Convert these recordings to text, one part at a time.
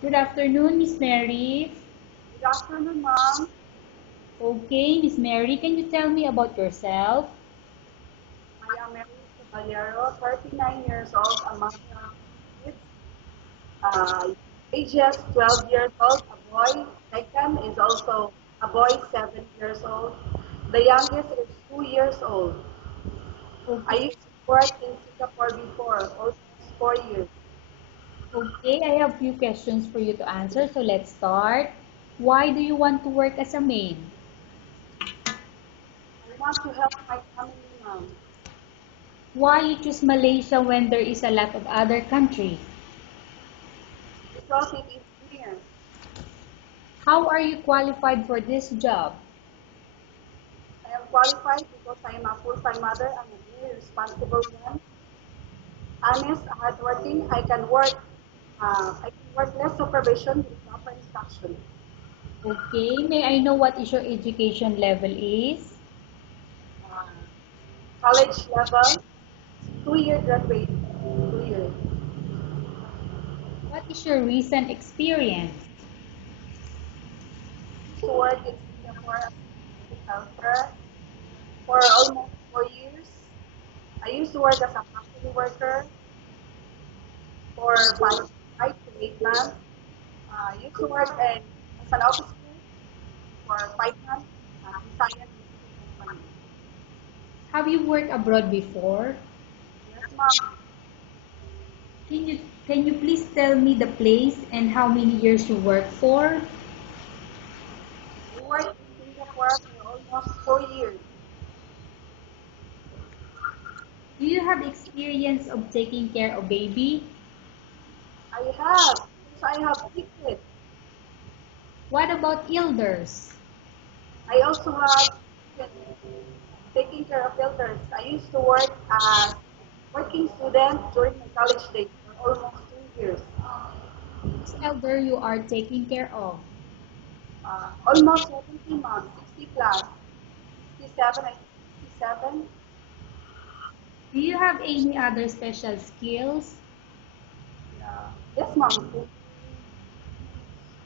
Good afternoon, Miss Mary. Good afternoon, ma'am. Okay, Miss Mary, can you tell me about yourself? I am Mary Caballero, 39 years old, a mother of kids, uh, ages 12 years old, a boy. Second is also a boy, 7 years old. The youngest is 2 years old. I Okay, used to work in Singapore before, almost 4 years. okay, I have few questions for you to answer, so let's start. Why do you want to work as a maid? I want to help my family, ma'am, Why you choose Malaysia when there is a lot of other countries? because it is near. How are you qualified for this job? I am qualified because I am a full-time mother and a very responsible one. Honest, hardworking, I can work less supervision with proper instruction. Okay, may I know what is your education level is? Uh, College level, 2 year graduate, 2 years. What is your recent experience? Used to work in Singapore as a helper for almost 4 years. I used to work as a factory worker for 5 to 8 months. I used to work as an office clerk for 5 months in science company. Have you worked abroad before? Yes, ma'am. Can you please tell me the place and how many years you work for? I worked in Singapore for almost 4 years. Do you have experience of taking care of baby? I have, because I have 3 kids. What about elders? I also have taking care of elders. I used to work as working student during my college days for almost 2 years. Which elder you are taking care of? Almost 17 months, 60 plus, 67, I think 67. Do you have any other special skills? Yes, ma'am.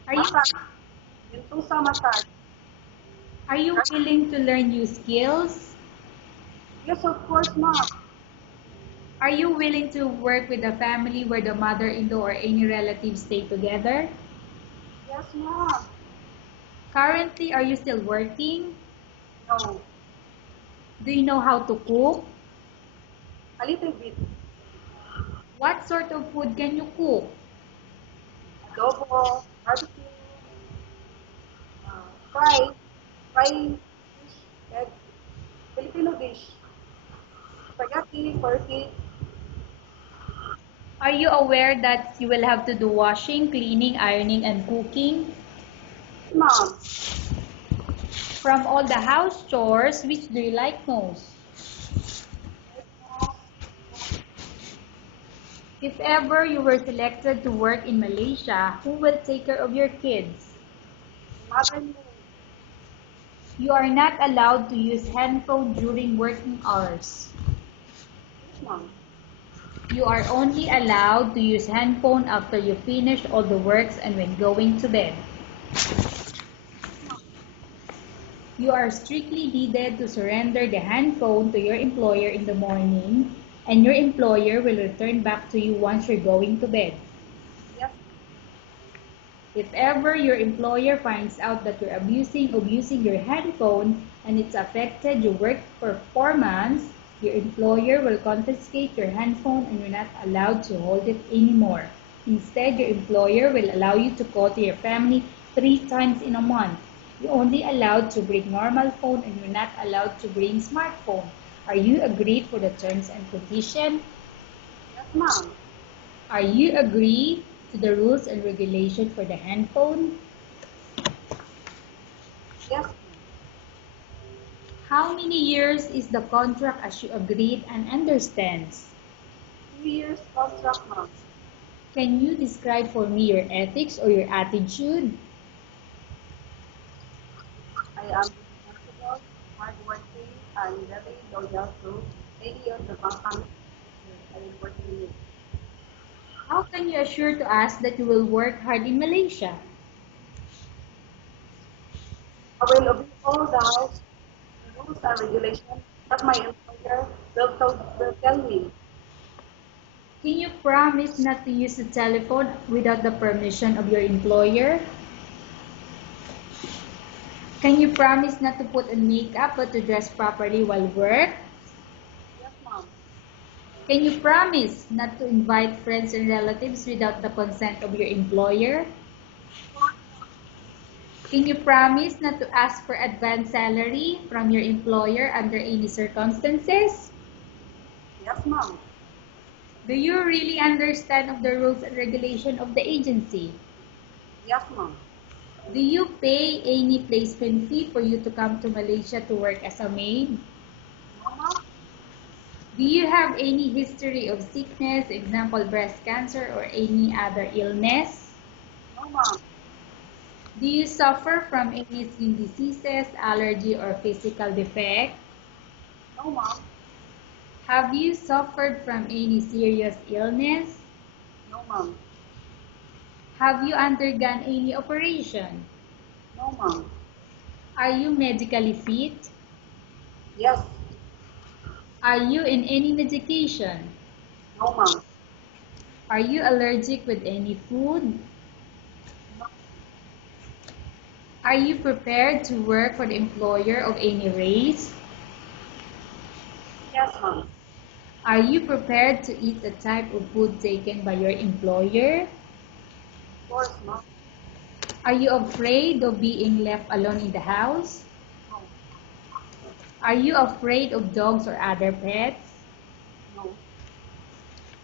Are you Massage. Yung tusa massage. are you willing to learn new skills? Yes, of course, ma'am. Are you willing to work with a family where the mother-in-law or any relatives stay together? Yes, ma'am. Currently, are you still working? No. Do you know how to cook? A little bit. What sort of food can you cook? Adobo, barbecue, fry, fry fish, egg, Filipino dish, spaghetti, turkey. Are you aware that you will have to do washing, cleaning, ironing, and cooking? Mom, From all the house chores, which do you like most? right now, If ever you were selected to work in Malaysia, who will take care of your kids? my mother-in-law, You are not allowed to use handphone during working hours. yes, mom. You are only allowed to use handphone after you finish all the works and when going to bed. You are strictly needed to surrender the handphone to your employer in the morning, and your employer will return back to you once you're going to bed. Yes, If ever your employer finds out that you're abusing of using your handphone and it's affected your work performance, your employer will confiscate your handphone and you're not allowed to hold it anymore. Instead, your employer will allow you to call to your family 3 times in a month. You're only allowed to bring normal phone and you're not allowed to bring smartphone. Are you agreed for the terms and conditions? yes, mom. Are you agree to the rules and regulations for the handphone? Yes, ma'am. How many years is the contract as you agreed and understands? 2 years contract, mom. Can you describe for me your ethics or your attitude? I am responsible, hardworking, and very loyal to any of the company I am working with. How can you assure to us that you will work hard in Malaysia? I will obey all the rules and regulations that my employer will tell me. Can you promise not to use the telephone without the permission of your employer? Can you promise not to put on makeup but to dress properly while work? Yes, ma'am. Can you promise not to invite friends and relatives without the consent of your employer? Can you promise not to ask for advance salary from your employer under any circumstances? Yes, ma'am. Do you really understand of the rules and regulation of the agency? Yes, ma'am. Do you pay any placement fee for you to come to Malaysia to work as a maid? No, ma'am. Do you have any history of sickness, example breast cancer or any other illness? No, ma'am. Do you suffer from any skin diseases, allergy or physical defect? No, ma'am. Have you suffered from any serious illness? No, ma'am. Have you undergone any operation? No, ma'am. Are you medically fit? Yes. Are you in any medication? No, ma'am. Are you allergic with any food? No. Are you prepared to work for the employer of any race? Yes, ma'am. Are you prepared to eat the type of food taken by your employer? Of course, ma'am. Are you afraid of being left alone in the house? No. Are you afraid of dogs or other pets? No.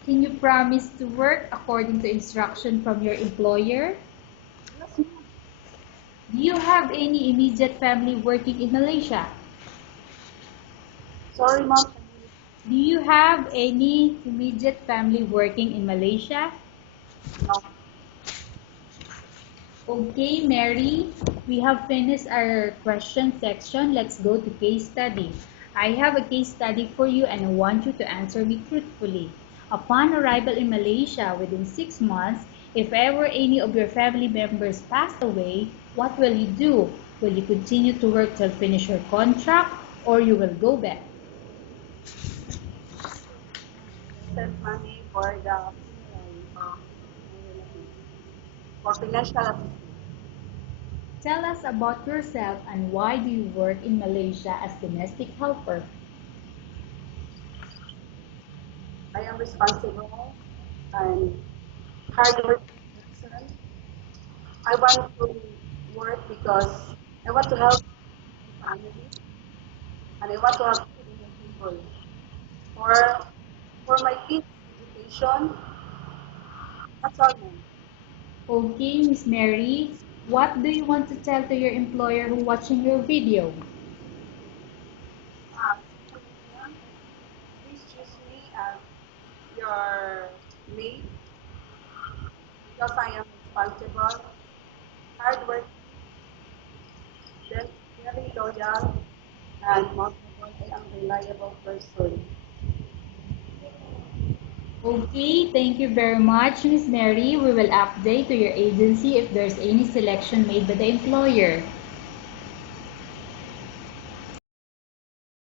Can you promise to work according to instruction from your employer? Yes, ma'am. Do you have any immediate family working in Malaysia? Sorry, ma'am. Do you have any immediate family working in Malaysia? No. Okay, Mary, we have finished our question section. Let's go to case study. I have a case study for you and I want you to answer me truthfully. Upon arrival in Malaysia within 6 months, if ever any of your family members passed away, what will you do? Will you continue to work till finish your contract or you will go back? Send money for the funeral of my relatives. For financial assistance. Tell us about yourself and why do you work in Malaysia as domestic helper? I am responsible and hardworking person. I want to work because I want to help my family and I want to help people. For for my kids' education, that's all, ma'am. Okay, Miss Mary, what do you want to tell to your employer who watching your video? Uh, please choose me as your maid because I am responsible, hardworking, very loyal, and most of all, I am reliable person. Okay, thank you very much, Miss Mary. We will update to your agency if there's any selection made by the employer.